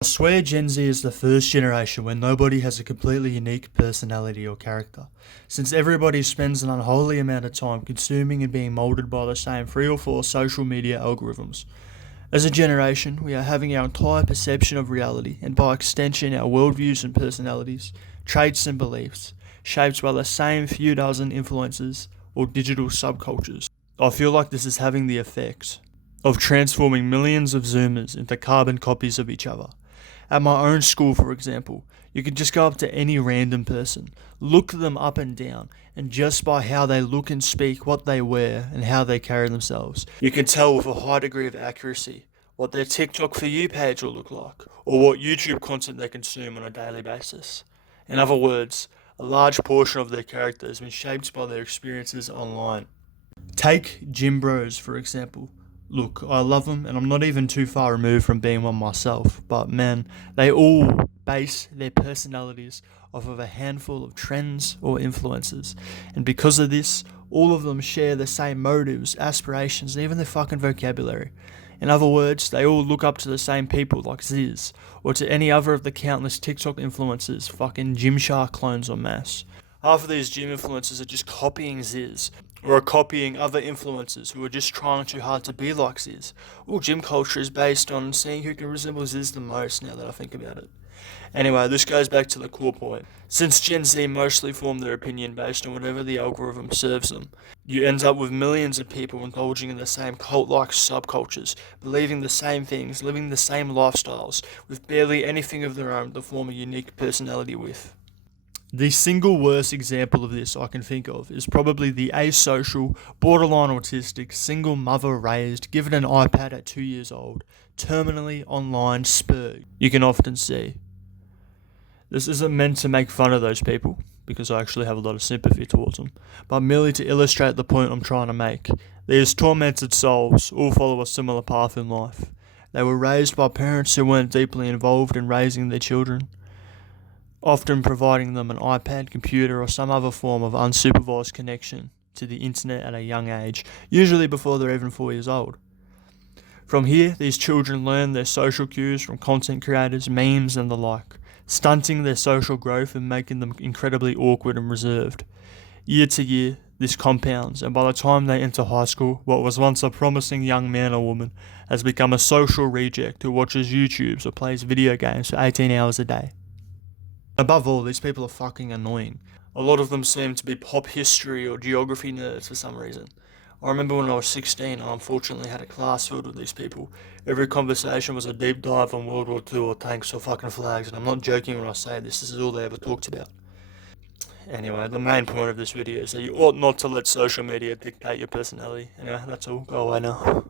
I swear Gen Z is the first generation where nobody has a completely unique personality or character, since everybody spends an unholy amount of time consuming and being moulded by the same 3 or 4 social media algorithms. As a generation, we are having our entire perception of reality, and by extension our worldviews and personalities, traits and beliefs, shaped by the same few dozen influences or digital subcultures. I feel like this is having the effect of transforming millions of Zoomers into carbon copies of each other. At my own school, for example, you could just go up to any random person, look them up and down, and just by how they look and speak, what they wear, and how they carry themselves, you can tell with a high degree of accuracy what their TikTok For You page will look like, or what YouTube content they consume on a daily basis. In other words, a large portion of their character has been shaped by their experiences online. Take gym bros, for example. Look, I love them, and I'm not even too far removed from being one myself, but man, they all base their personalities off of a handful of trends or influences. And because of this, all of them share the same motives, aspirations, and even their fucking vocabulary. In other words, they all look up to the same people like Ziz, or to any other of the countless TikTok influencers, fucking Gymshark clones en masse. Half of these gym influencers are just copying Ziz, or are copying other influencers who are just trying too hard to be like Ziz. All gym culture is based on seeing who can resemble Ziz the most, now that I think about it. Anyway, this goes back to the core point. Since Gen Z mostly form their opinion based on whatever the algorithm serves them, you end up with millions of people indulging in the same cult-like subcultures, believing the same things, living the same lifestyles, with barely anything of their own to form a unique personality with. The single worst example of this I can think of is probably the asocial, borderline autistic, single mother raised, given an iPad at 2 years old, terminally online spur you can often see. This isn't meant to make fun of those people, because I actually have a lot of sympathy towards them, but merely to illustrate the point I'm trying to make. These tormented souls all follow a similar path in life. They were raised by parents who weren't deeply involved in raising their children, often providing them an iPad, computer, or some other form of unsupervised connection to the internet at a young age, usually before they're even 4 years old. From here, these children learn their social cues from content creators, memes, and the like, stunting their social growth and making them incredibly awkward and reserved. Year to year, this compounds, and by the time they enter high school, what was once a promising young man or woman has become a social reject who watches YouTubes or plays video games for 18 hours a day. Above all, these people are fucking annoying. A lot of them seem to be pop history or geography nerds for some reason. I remember when I was 16, I unfortunately had a class filled with these people. Every conversation was a deep dive on World War II or tanks or fucking flags, and I'm not joking when I say this is all they ever talked about. Anyway, the main point of this video is that you ought not to let social media dictate your personality. Anyway, that's all. Go away now.